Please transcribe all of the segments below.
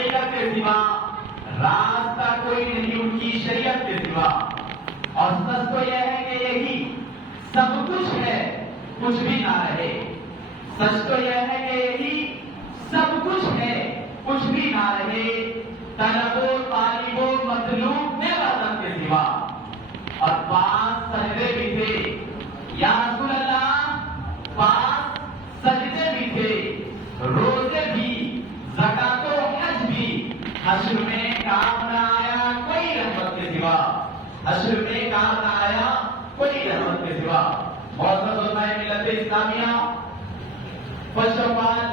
حقیقت کے سوا راستہ کوئی نہیں ان کی شریعت کے سوا. اور سچ تو یہ ہے کہ یہی سب کچھ ہے کچھ بھی نہ رہے. سچ تو یہ ہے کہ یہی سب کچھ ہے کچھ بھی نہ رہے. طلب و طالب و مطلوب میں وطن کے سوا. اور 5 سجدے بھی تھے یا رسول اللہ, 5 سجدے بھی تھے, روزے بھی, زکات و حج بھی. حشر میں کام نہ آیا کوئی رحمت کے سوا. حشر میں کام نہ آیا کوئی رحمت کے سوا. معزز علماء ملت اسلامیہ, first of all,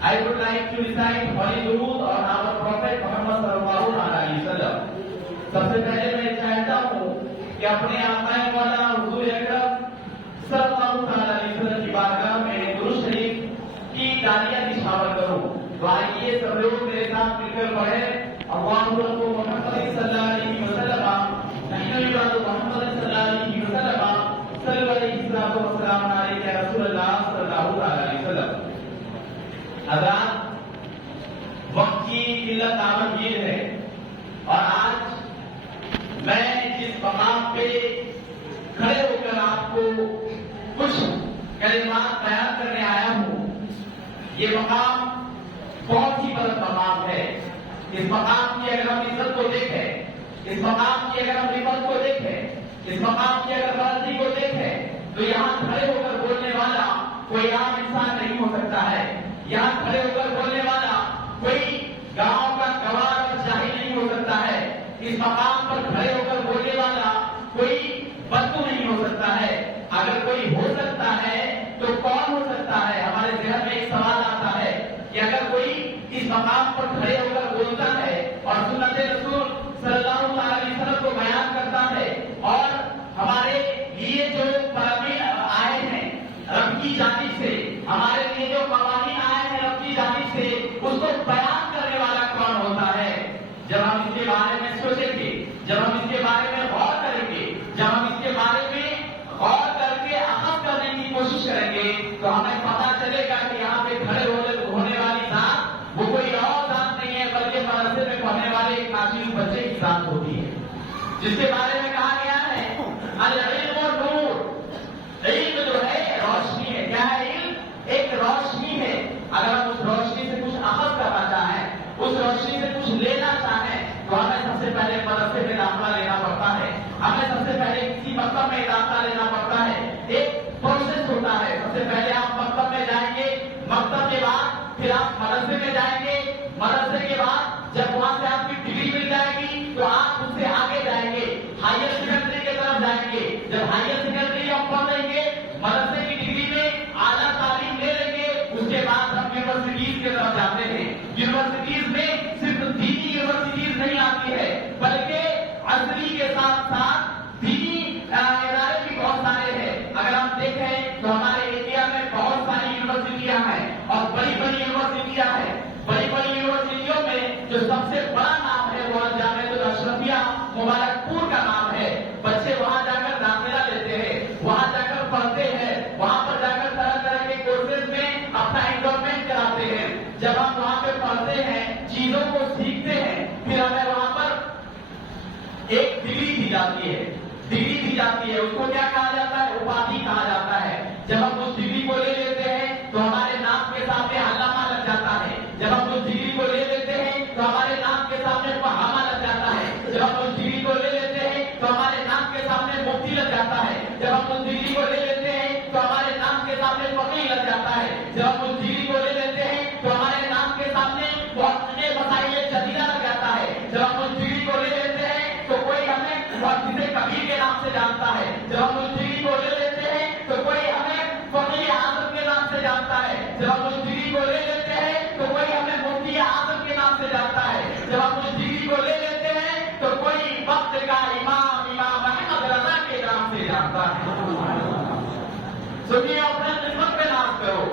I would like to recite holy durood on our Prophet Muhammad sallallahu alaihi wasallam. سب سے پہلے میں چاہتا ہوں کہ اپنے آقا مولانا حضور اکرم صلی اللہ علیہ وسلم کی بارگاہ میں درود شریف کی تالیاں نشاور کروں. تو آئیے سب لوگ میرے ساتھ مل کر پڑھیں اللہم محمد صلی اللہ علیہ وسلم نحن محمد صلی اللہ علیہ وسلم صلی اللہ علیہ وسلم علیہ رسول اللہ صلی اللہ علیہ وسلم. حضرات, وقت کی قلت نامگیر ہے اور آج میں جس مقام پہ کھڑے ہو کر آپ کو کچھ کلمات بیان کرنے آیا ہوں, یہ مقام بہت ہی بلند مقام ہے. اس مقام کی اگر ہم عزت کو دیکھیں, اس مقام کی اگر ہم رفعت کو دیکھیں, اس مقام کی اگر بلندی کو دیکھیں, تو یہاں کھڑے ہو کر بولنے والا کوئی عام انسان نہیں ہو سکتا ہے. یہاں کھڑے ہو کر بولنے والا کوئی گاؤں کا گوار اور جاہل نہیں ہو سکتا ہے. اس مقام پر کھڑے ہو کر بولنے والا کوئی بدو نہیں ہو سکتا ہے. اگر کوئی ہو سکتا ہے تو کون ہو سکتا ہے؟ ہمارے ذہن میں ایک سوال آتا ہے کہ اگر کوئی اس مقام پر کھڑے ہو کر بولتا ہے اور سنت رسول صلی اللہ علیہ وسلم کو بیان کرتا ہے اور ہمارے لیے جو فرامین آئے ہیں رب کی جانب سے, ہمارے لیے جو قوانین آئے ہیں رب کی جانب سے, اس کو بیان کرنے والا کون ہوتا ہے؟ جب ہم اس کے بارے میں سوچیں گے, جب ہم اس کے بارے میں غور کریں گے, جب ہم اس کے بارے میں غور کر کے اخذ کرنے کی کوشش کریں گے, تو ہمیں پتا چلے گا کہ یہاں پہ کھڑے ہونے والی ذات وہ کوئی اور ذات نہیں ہے بلکہ مدرسے میں پڑھنے والے ایک ناچیز بچے کی ذات ہوتی ہے, جس کے بارے میں کہا گیا ہے العلم نور. علم جو ہے روشنی ہے. کیا ہے علم؟ ایک روشنی ہے. اگر ہم اس روشنی سے کچھ اخذ کرنا چاہیں, اس روشنی سے کچھ لینا چاہیں, تو ہمیں سب سے پہلے مدرسے میں داخلہ لینا پڑتا ہے. ہمیں سب سے پہلے کسی مکتب میں داخلہ لینا پڑتا ہے. ایک پروسیس ہوتا ہے. سب سے پہلے آپ مکتب میں جائیں گے, مکتب کے بعد پھر آپ مدرسے میں جائیں گے, مدرسے کے بعد جب وہاں سے آپ کی ڈگری مل جائے گی تو آپ اس سے آگے جائیں گے, ہائر سیکنڈری کی طرف جائیں گے. جب ہائر سیکنڈری ہم پڑھ لیں گے, مدرسے کی ڈگری میں اعلیٰ تعلیم لے لیں گے, اس کے بعد ہم یونیورسٹیز کی طرف جاتے ہیں. یونیورسٹیز میں صرف دینی یونیورسٹیز نہیں آتی ہے بلکہ عصری کے ساتھ ساتھ دینی ادارے بھی بہت سارے ہیں. اگر ہم دیکھیں تو ہمارے انڈیا میں بہت ساری یونیورسٹیاں ہیں اور بڑی بڑی یونیورسٹیاں ہیں. بڑی بڑی یونیورسٹیوں میں جو سب سے بڑا نام ہے وہ جامعہ الاشرفیہ مبارک پور کا نام ہے. بچے وہاں جا کر داخلہ لیتے ہیں, وہاں جا کر پڑھتے ہیں, وہاں پر جا کر طرح طرح کے کورسز میں اپنا انڈورمنٹ کراتے ہیں. جب ہم وہاں پہ پڑھتے ہیں, چیزوں کو سیکھتے ہیں, پھر ہمیں وہاں پر ایک ڈگری دی جاتی ہے. ڈگری دی جاتی ہے, اس کو کیا کہا جاتا ہے؟ اپادھی کہا جاتا ہے. جب ہم اس ڈگری کو لے لیتے ہیں تو ہمارے نام کے سامنے علامہ لگ جاتا ہے. جب ہم اس ڈگری کو لے لیتے ہیں تو ہمارے نام کے سامنے فہامہ لگ جاتا ہے. جب ہم اس ڈگری کو لے لیتے ہیں تو ہمارے نام کے سامنے مفتی لگ جاتا ہے. جب ہم اس ڈگری کو لے لیتے ہیں تو ہمارے نام کے سامنے فقیہ لگ جاتا ہے. جب ہم اس ڈگری کو لے لیتے ہیں تو ہمارے نام کے سامنے مسائل جدیدہ لگ جاتا ہے. جب ہم اس ڈگری کو لے لیتے ہیں تو کوئی ہمیں محدث کبیر کے نام سے جانتا ہے. جب ہم اس ڈگری کو لے لیتے ہیں تو کوئی ہمیں فقیہ اعظم کے نام سے جانتا ہے. جب ہم اس ڈگری کو لے لیتے ہیں تو کوئی ہمیں مفتی اعظم کے نام سے جانتا ہے. جب ہم اس ڈگری کو لے لیتے ہیں تو کوئی وقت کا امام احمد رضا کے نام سے جانتا ہے. سنیے, اپنے قسمت پہ ناز کرو,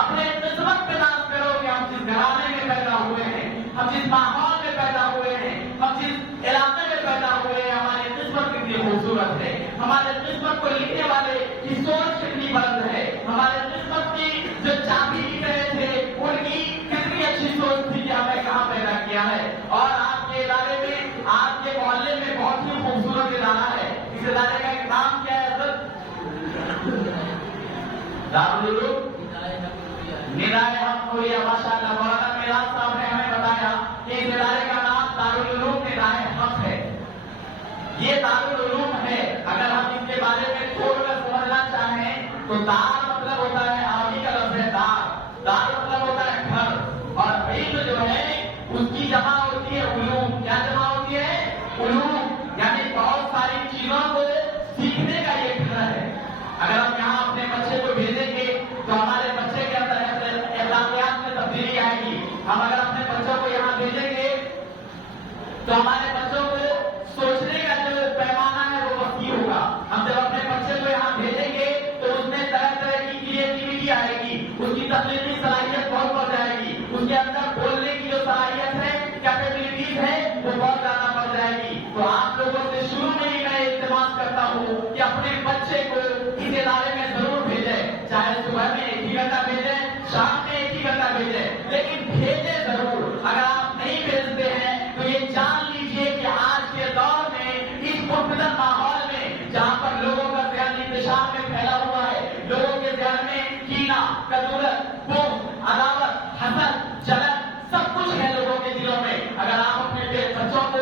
اپنے قسمت پہ ناز کرو کہ ہم جس گھرانے میں پیدا ہوئے ہیں, ہم جس ماحول میں پیدا ہوئے ہیں, ہم جس علاقے میں پیدا ہوئے ہیں, ہماری قسمت کتنی خوبصورت ہے. ہمارے قسمت کو لکھنے والے کی سوچ کتنی بلند ہے. ہمارے قسمت کی جو چابی لکھ رہے تھے ان کی کتنی اچھی سوچ تھی کہ ندائے حق ہوئی ماشاءاللہ مولانا میراث صاحب نے ہمیں بتایا کہ اس ادارے کا نام دارالعلوم ندائے حق ہے. یہ دارالعلوم ہے. اگر ہم اس کے بارے میں کھول کر سمجھنا چاہیں تو دار مطلب ہوتا ہے عربی کا لفظ ہے دار. دار مطلب ہوتا ہے گھر، اور علم جو ہے اس کی جمع ہوتی ہے علوم. کیا جمع ہوتی ہے؟ علوم. یعنی بہت ساری چیزوں کو سیکھنے کا یہ گھر ہے. اگر ہم یہاں اپنے بچے کو بھیجیں گے تو ہمارے بچے کے اندر اخلاقیات میں تبدیلی آئے گی. ہم اگر اپنے بچوں کو یہاں بھیجیں گے تو ہمارے بچوں کو سوچنے کا جو پیمانہ ہے وہ وسیع ہوگا. ہم جب اپنے بچے کو یہاں بھیجیں گے تو اس میں طرح طرح کی کریٹیوٹی آئے گی، اس کی تخلیقی صلاحیت بہت بڑھ جائے گی، اس کے اندر بولنے کی جو صلاحیت ہے، کیپیبلٹیز ہے، وہ بہت زیادہ بڑھ جائے گی. تو آپ لوگوں سے شروع میں ہی میں التماس کرتا ہوں کہ اپنے بچے کو اس ادارے میں ضرور بھیجیں. چاہے صبح میں 1 ہی گھنٹہ بھیجیں، شام میں 1 ہی گھنٹہ بھیجیں، لیکن بھیجیں ضرور. اگر آپ نہیں بھیجتے ہیں تو یہ جان لیجیے کہ آج کے دور میں اس مبتدل ماحول میں جہاں پر لوگوں کا ذہن انتشار میں پھیلا ہوا ہے، لوگوں کے ذہن میں کینہ، کدورت، بغض، عداوت، حسد، جلن سب کچھ ہے لوگوں کے دلوں میں. اگر آپ اپنے بچوں کو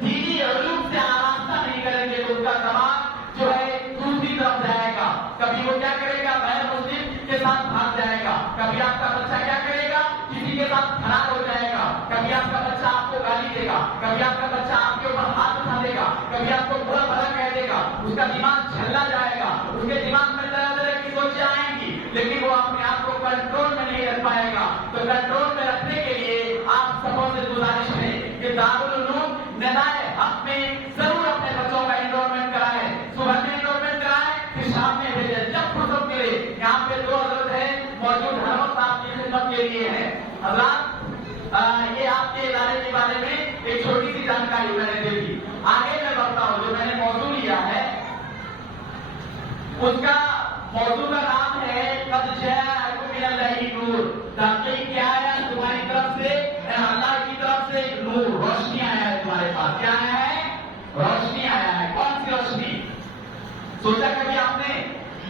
دینی علوم سے آراستہ نہیں کریں گے تو ان کا دماغ جو ہے دوسری طرف جائے گا. کبھی وہ کیا کرے گا؟ غیر مسلم کے ساتھ بھاگ جائے گا. کبھی آپ کا بچہ کیا کرے گا؟ کسی کے ساتھ فرار ہو جائے گا. کبھی آپ کا بچہ آپ کو گالی دے گا، کبھی آپ کا بچہ آپ کے اوپر ہاتھ اٹھا دے گا، کبھی آپ کو برا بھلا کہہ دے گا. اس کا دماغ جھلا جائے گا، اس کے دماغ میں طرح طرح کی سوچیں آئیں گی، لیکن وہ اپنے آپ کو کنٹرول میں نہیں رکھ پائے گا. تو کنٹرول میں رکھنے کے لیے آپ سبوں سے گزارش ہے کہ دارالعلوم ندائے حق میں ضرور اپنے بچوں کا انرولمنٹ کرائیں. صبح میں انرولمنٹ کرائیں، پھر شام میں بھیجیں جب فرصت ملے. یہاں پہ 2 حضرت ہیں موجود، ہر وقت آپ کی خدمت کے لیے ہیں. حضرات یہ آپ کے ادارے کے بارے میں ایک چھوٹی سی جانکاری میں نے دے دی. آگے میں بڑھتا ہوں. جو میں نے موضوع لیا ہے اس کا موضوع کا نام ہے قد جاءکم من اللہ نور. تحقیق کیا آیا تمہاری طرف سے، اللہ کی طرف سے نور، روشنی آیا ہے تمہارے پاس. کیا آیا ہے؟ روشنی آیا ہے. کون سی روشنی؟ سوچا کبھی آپ نے؟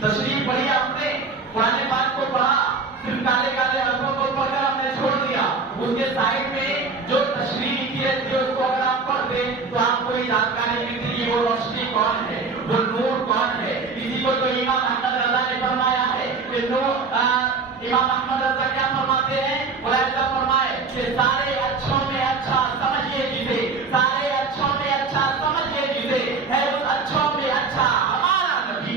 تشریح پڑھی آپ نے؟ قرآن پاک کو پڑھا، صرف کالے کالے حرفوں کو پڑھ کر ہم نے چھوڑ دیا. اس کے سائڈ میں جو تشریح لکھی رہتی ہے اس کو اگر آپ پڑھتے تو آپ کو یہ جانکاری ملتی کہ وہ روشنی کون ہے، وہ نور کون ہے. اسی کو تو امام احمد رضا نے فرمایا ہے کہ امام احمد رضا کیا فرماتے ہیں؟ ایسا فرمائے کہ سارے اچھوں میں اچھا سمجھیے جسے، سارے اچھوں میں اچھا سمجھیے جسے، ہے اس اچھوں میں اچھا ہمارا نبی.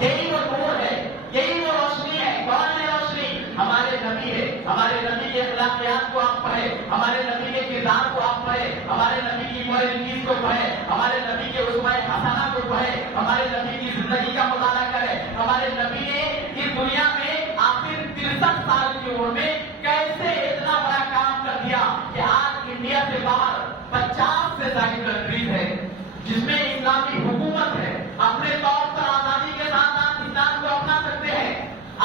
یہی وہ نور ہے، یہی وہ روشنی ہے. کون ہے روشنی؟ ہمارے نبی ہے. ہمارے نبی کے اخلاقیات کو آپ پڑھیں، ہمارے نبی کے کردار کو آپ پڑھیں، ہمارے نبی کی موریلٹیز کو پڑھیں، ہمارے نبی کے اسوہ حسنہ کو پڑھیں، ہمارے نبی کی زندگی کا مطالعہ کریں. ہمارے نبی نے اس دنیا میں آخر 63 سال کی عمر میں کیسے اتنا بڑا کام کر دیا کہ آج انڈیا سے باہر 50 سے زائد کنٹریز ہے جس میں اسلامی حکومت ہے. اپنے طور پر آزادی کے ساتھ آپ اسلام کو اپنا سکتے ہیں.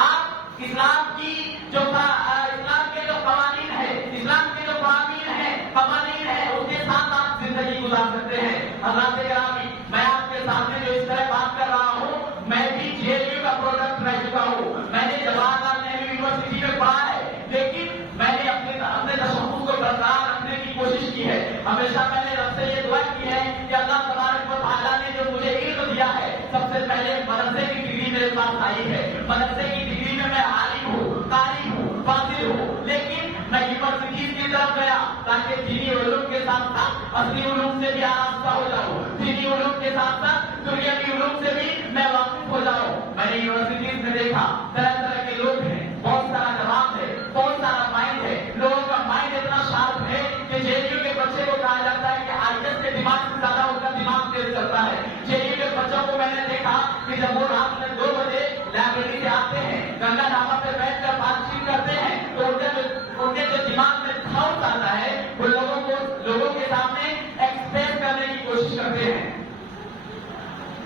آپ اسلام کی جو اسلام کے جو قوانین ہے، اسلام کے جو قوانین ہے اس کے ساتھ آپ زندگی گزار سکتے ہیں. حضرات گرامی، میں آپ کے سامنے جو اس طرح بات کر رہا ہوں، میں بھی JNU کا پروڈکٹ رہ چکا ہوں. میں نے جواہر لال نہرو یونیورسٹی میں پڑھا ہے، لیکن میں نے اپنے تشخص کو برقرار رکھنے کی کوشش کی ہے. ہمیشہ میں نے رب سے یہ دعا کی ہے کہ اللہ تبارک و تعالیٰ نے جو مجھے علم دیا ہے، سب سے پہلے مدرسے کی ڈگری میرے پاس آئی ہے. مدرسے کی ڈگری میں عالم ہوں، قاری ہوں، فاضل ہوں، لیکن میں یونیورسٹیز کی طرف گیا تاکہ دینی علوم کے ساتھ ساتھ اصلی علوم سے بھی آراستہ ہو جاؤں، دینی علوم کے ساتھ ساتھ دنیاوی علوم سے بھی میں واقف ہو جاؤں. میں نے یونیورسٹیز میں دیکھا طرح طرح کے لوگ ہیں، بہت سارا جواب ہے، بہت سارا مائنڈ ہے. لوگوں کا مائنڈ اتنا شارپ ہے کہ JNU کے بچے کو کہا جاتا ہے کہ IS کے دماغ سے زیادہ ان کا دماغ تیز چلتا ہے. JNU کے بچوں کو میں نے دیکھا کہ جب وہ رات میں 2 بجے لائبریری سے آتے ہیں، گنگا ڈھابا پہ بیٹھ کر بات چیت کرتے ہیں، تو ان کے جو دماغ میں تھاؤٹ آتا ہے وہ لوگوں کے سامنے ایکسپریس کرنے کی کوشش کرتے ہیں،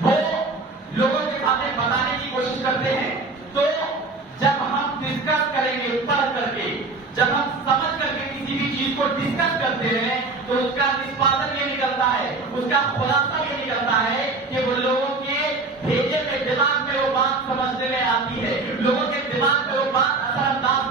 وہ لوگوں کے سامنے بتانے کی کوشش کرتے ہیں. تو جب ہم ڈسکس کریں گے پڑھ کر کے، جب ہم سمجھ کر کے کسی بھی چیز کو ڈسکس کرتے ہیں تو اس کا نسباتاً یہ نکلتا ہے، اس کا خلاصہ یہ نکلتا ہے کہ وہ لوگوں کے بھیجے میں دماغ میں وہ بات سمجھنے میں آتی ہے، لوگوں کے دماغ میں وہ بات اثر انداز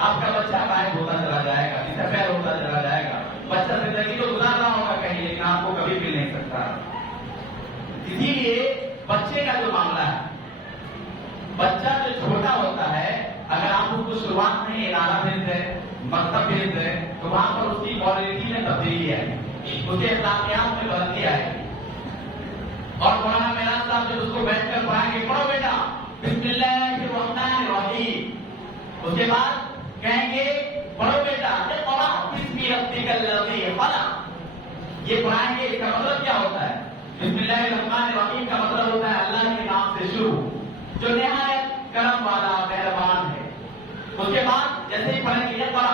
آپ کا بچہ غائب ہوتا چلا جائے گا، ڈسپیئر ہوتا چلا جائے گا. بچہ زندگی تو گزار رہا ہوگا کہیں، لیکن آپ کو کبھی مل نہیں سکتا. اسی لیے بچے کا جو معاملہ ہے، بچہ جو چھوٹا ہوتا ہے، اگر آپ اس کو شروعات میں ادارہ بھیج دیں، مکتب بھیج دیں، تو وہاں پر اس کی کوالٹی میں تبدیلی آئے گی، اس کے اخلاقیات میں بلندی آئے گی. اور مولانا معراج صاحب جب اس کو بیٹھ کر پڑھائیں گے، پڑھو بیٹا بسم اللہ الرحمن الرحیم، اس کے بعد کہیں گے پڑھو بیٹا اقرأ باسم ربک الذی خلق. یہ پڑھائیں گے، اس کا مطلب کیا ہوتا ہے؟ بسم اللہ الرحمن الرحیم کا مطلب ہوتا ہے اللہ کے نام سے شروع، جو نہایت کرم والا مہربان ہے. اس کے بعد جیسے ہی پڑھیں گے اقرأ،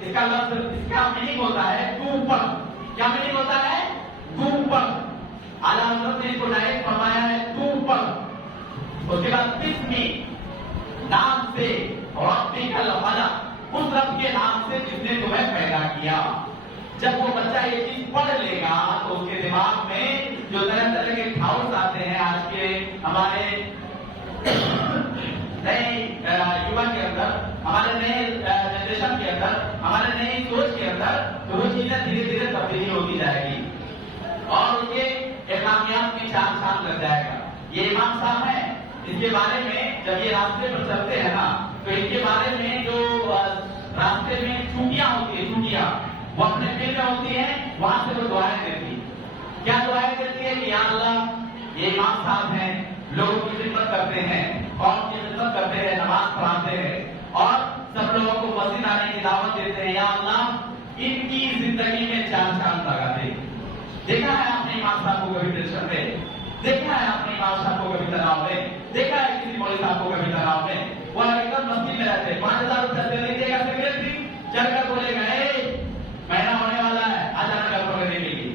اس کا لفظ، اس کا میننگ ہوتا ہے تو پڑھ. کیا میننگ ہوتا ہے؟ تو پڑھ. اعلیٰ حضرت نے اس کو ڈائریکٹ فرمایا ہے تو پڑھ. اس کے بعد بسم، نام سے، ربک الخلق، اس رب کے نام سے جس نے تمہیں پیدا کیا. جب وہ بچہ یہ چیز پڑھ لے گا تو اس کے دماغ میں جو طرح طرح کے تھاؤٹس آتے ہیں آج کے ہمارے نئے یووا کے اندر، ہمارے نئے جنریشن کے اندر، ہمارے نئی سوچ کے اندر، تو وہ چیزیں دھیرے دھیرے تبدیلی ہوتی جائے گی اور اس کے اخلاقیات کی چاند چاند لگ جائے گا. یہ امام صاحب ہیں، اس کے بارے میں جب یہ راستے پر چلتے ہیں نا، تو ان کے بارے میں جو راستے میں چوٹیاں ہوتی ہیں، چوٹیاں وہ اپنے دل میں ہوتی ہیں، وہاں سے وہ دعائیں دیتی. کیا دعائیں دیتی ہے کہ یا اللہ یہ امام صاحب ہیں، لوگوں کی خدمت کرتے ہیں، قوم کی خدمت کرتے ہیں، نماز پڑھاتے ہیں اور سب لوگوں کو مسجد آنے کی دعوت دیتے ہیں. یا اللہ ان کی زندگی میں چاند چاند لگا دے. دیکھا ہے آپ نے امام صاحب کو کبھی ٹینشن میں؟ دیکھا ہے آپ نے امام صاحب کو کبھی تناؤ میں؟ دیکھا ہے کسی مولوی صاحب کو کبھی تناؤ میں؟ وہ ایک دم مسجد میں رہتے، 5000 روپیہ دے دیجیے گا سیکریٹری، چل کر بولے گا اے مہینہ ہونے والا ہے، آ جانا گھر پر دینے کے لیے.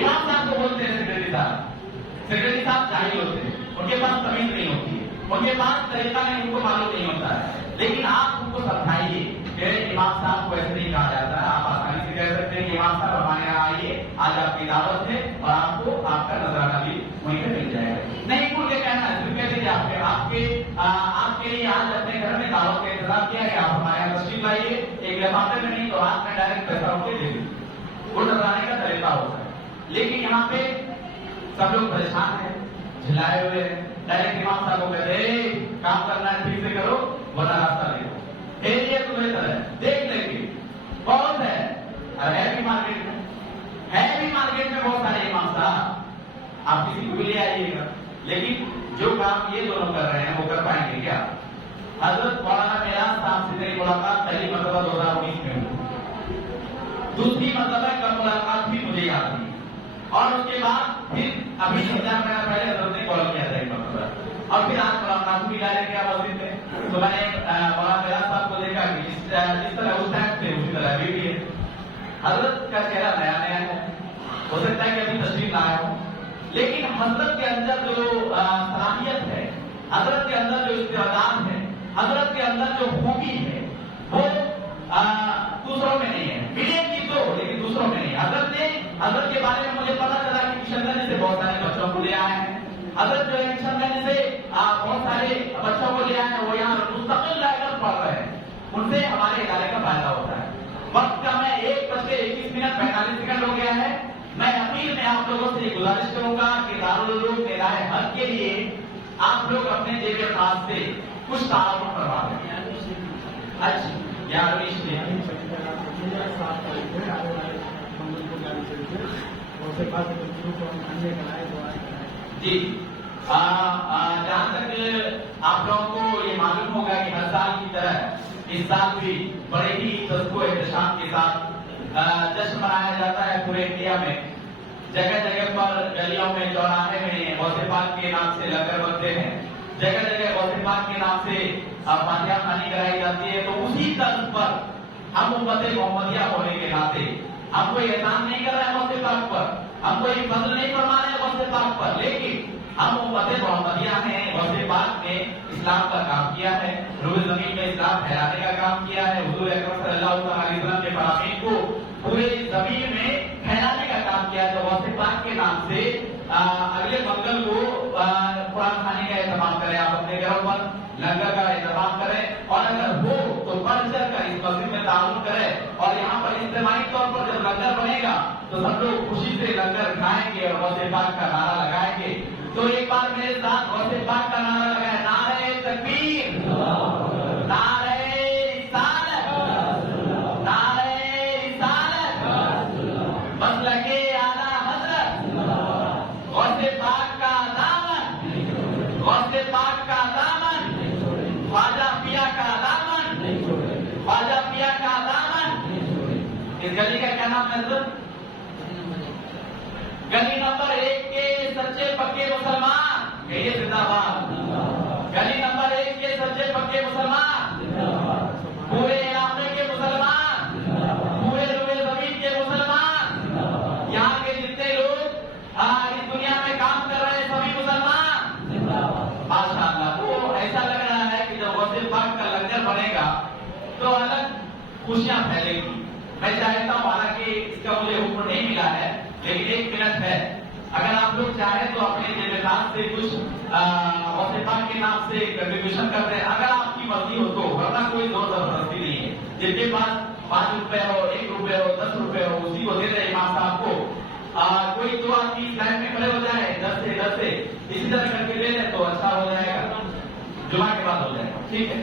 امام صاحب کو بولتے ہیں سیکریٹری صاحب. سیکریٹری صاحب جاہل ہوتے ہیں، ان کے پاس تمیز نہیں ہوتی ہے، ان کے پاس طریقہ نہیں، ان کو معلوم نہیں ہوتا ہے. لیکن آپ ان کو سمجھائیے کہ امام صاحب کو ایسے نہیں کہا جاتا ہے. آپ آسانی سے کہہ سکتے ہیں کہ امام صاحب ہمارے یہاں آئیے، آج آپ کی دعوت ہے اور آپ کو آپ کا نظرانہ بھی وہیں پہ مل جائے گا. نہیں بول کے کہنا ہے، صرف کہہ دیجیے آپ کے لیے آج اپنے گھر میں دعوت کا انتظام کیا ہے، آپ ہمارے یہاں تشریف لائیے. ایک لفافے میں نہیں تو ہاتھ میں ڈائریکٹ پیسہ اٹھ کے دے دیجیے. وہ نظرانے کا طریقہ ہوتا ہے. لیکن یہاں پہ سب لوگ پریشان ہیں، جھلائے ہوئے ہیں. ڈائریکٹ امام صاحب کو کہتے ہیں کام کرنا ہے ٹھیک سے کرو ورنہ راستہ لے لو. ایریا تو بہتر ہے، دیکھ لیں گے بہت ہے. اور ہے بھی مارکیٹ میں، ہے بھی مارکیٹ میں بہت سارے امام صاحب، آپ کسی کو بھی لے آئیے گا. لیکن جو کام یہ دونوں کر رہے ہیں وہ کر پائیں گے کیا؟ حضرت مولانا معراج صاحب سے میری ملاقات پہلی مرتبہ 2019 میں ہوئی، دوسری مرتبہ کا ملاقات بھی مجھے یاد تھی، اور اس کے بعد پھر ابھی 1000 مہینہ پہلے حضرت نے کال کیا تھا ایک مرتبہ، اور پھر آج ملاقات بھی ڈائریکٹ کیا مسجد میں. تو میں نے مولانا معراج صاحب کو دیکھا کہ جس طرح اس ٹائم تھے اسی طرح ابھی بھی ہے. حضرت کا چہرہ نیا نیا ہے، ہو سکتا ہے کہ ابھی تشریف لایا ہو، لیکن حضرت کے اندر جو صلاحیت ہے، حضرت کے اندر جو استعداد ہے، حضرت کے اندر جو خوبی ہے، وہ دوسروں میں نہیں ہے. ملے گی تو، لیکن دوسروں میں نہیں. حضرت کے بارے میں مجھے پتا چلا کہ کشن گنج سے بہت سارے بچوں کو لے آئے ہیں. حضرت جو ہے کشن گنج سے بہت سارے بچوں کو لے آئے ہیں، وہ یہاں مستقل رہ کر پڑھ رہے ہیں. ان سے ہمارے ادارے کا فائدہ ہوتا ہے. وقت کا میں 1:21:45 ہو گیا ہے. میں اپیل میں آپ لوگوں سے گزارش کروں گا کہ دارالعلوم ادارے حق کے لیے آپ لوگ اپنے جیب خاص سے کچھ تعاون کروا دیں. اچھا جی، جہاں تک آپ لوگوں کو یہ معلوم ہوگا کہ ہر سال کی طرح اس سال بھی بڑے ہی تذکر احتشام کے ساتھ جشن منایا جاتا ہے پورے انڈیا میں. جگہ جگہ پر گلیوں میں، چوراہے میں غوث پاک کے نام سے لنگر بنتے ہیں، جگہ جگہ غوث پاک کے نام سے فاتحہ خوانی کرائی جاتی ہے. تو اسی طرز پر ہم امت محمدیہ ہونے کے ناطے ہم کوئی احسان نہیں کر رہے ہیں غوث پاک پر، ہم کوئی فضل نہیں فرما رہے ہیں غوث پاک پر، لیکن ہم امت محمدیہ ہیں. غوث پاک نے اسلام کا کام کیا ہے، روئے زمین میں اسلام پھیلانے کا کام کیا ہے. حضور اکرم صلی اللہ علیہ وسلم کے فرامین کو پورے زمین میں پھیلانے کا کام کیا ہے. تو غوث پاک کے نام سے اگلے منگل کو قرآن خانے کا اہتمام کریں، آپ اپنے گھروں پر لنگر کا اہتمام کریں، اور اگر ہو تو بڑھ چڑھ کر گا تو سب لوگ خوشی سے لنگر کھائیں گے اور غوث پاک کا نعرہ لگائیں گے. تو ایک بار میرے ساتھ غوث پاک کا نعرہ لگائے. نعرہ تکبیر، نعرہ رسالت، نعرہ رسالت، مسلک اعلی حضرت، غوث پاک کا دامن، غوث پاک کا دامن، خواجہ پیا کا دامن، خواجہ پیا کا دامن. اس گلی کا کیا نام ہے سر؟ گلی نمبر 1 کے سچے پکے مسلمان کہیے زندہ باد. گلی نمبر 1 کے سچے پکے مسلمان، پورے علاقے کے مسلمان، پورے روئے زمین کے مسلمان، یہاں کے جتنے لوگ اس دنیا میں کام کر رہے ہیں سبھی مسلمان. ماشاء اللہ. تو ایسا لگ رہا ہے کہ جب غوث پاک کا لنگر بنے گا تو الگ خوشیاں پھیلے گی. میں چاہتا ہوں، حالانکہ اس کا مجھے حکم نہیں ملا ہے، لیکن 1 منٹ ہے، اگر آپ لوگ چاہیں تو اپنے جیب خاص سے کچھ غوث پاک کے نام سے کنٹریبیوشن کرتے ہیں اگر آپ کی مرضی ہو تو، ورنہ کوئی زور زبردستی نہیں ہے. جن کے پاس 5 روپے ہو، 1 روپے ہو، 10 روپے ہو، اسی کو دے دیں امام صاحب کو. کوئی 2 آدمی لائن میں کھڑے ہو جائے 10 سے اسی طرح کر کے دے دیں تو اچھا ہو جائے گا. جمعہ کے بعد ہو جائے گا. ٹھیک ہے.